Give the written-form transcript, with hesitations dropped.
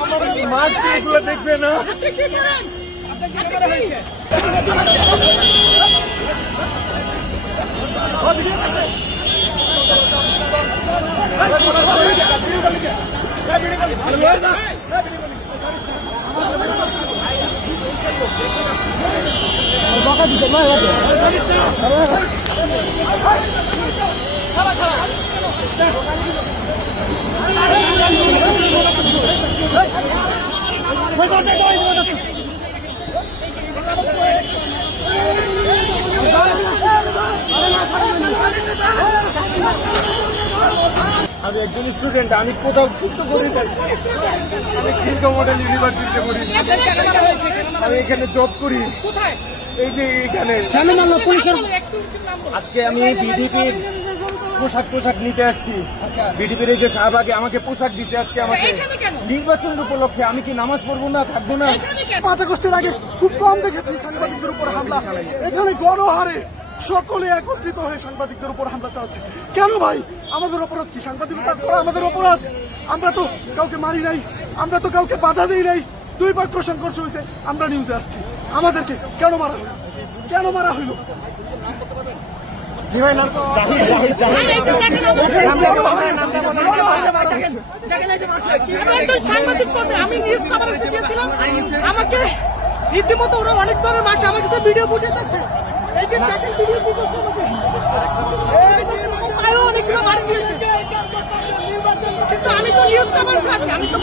আমার মাছ এগুলো দেখবে না। আমি একজন স্টুডেন্ট, আমি কোথাও কিছু করি না। আমি খিলগাঁও মডেল ইউনিভার্সিটিতে পড়ি, আমি এখানে জব করি। এই যে এখানে পুলিশের আজকে আমি বিডিপির পোশাক নিতে আসছি। বিডিপির এই যে শাহবাগে আমাকে পোশাক দিছে আজকে আমাকে নির্বাচন উপলক্ষে। আমি কি নামাজ পড়বো না, থাকবো না? 5 আগস্টের আগে খুব কম দেখেছি সাংবাদিকদের উপর হামলা। এখানে গণহারে সকলে একত্রিত হয়ে সাংবাদিকদের উপর হামলা চালাচ্ছে। কেন ভাই? আমাদের অপরাধ কি? সাংবাদিকতা করা আমাদের অপরাধ? আমরা তো কাউকে মারি নাই, আমরা তো কাউকে বাধা দিই নাই। 2 পক্ষ সংঘর্ষ হয়েছে, আমরা নিউজে আসছি। আমাদেরকে কেন মারা হইল? কেন মারা হইল? আমি নিউজ কভারেজ দিয়েছিলাম, আমাকে রীতিমতো ওরা অনেক ধরনের মাসে আমার কাছে ভিডিও ফুটেজ আছে। এই যে দেখেন ভিডিও কি করছে আমাকে অনেকগুলো মারি দিয়েছে। কিন্তু আমি তো নিউজ কভারেজ আছি, আমি তো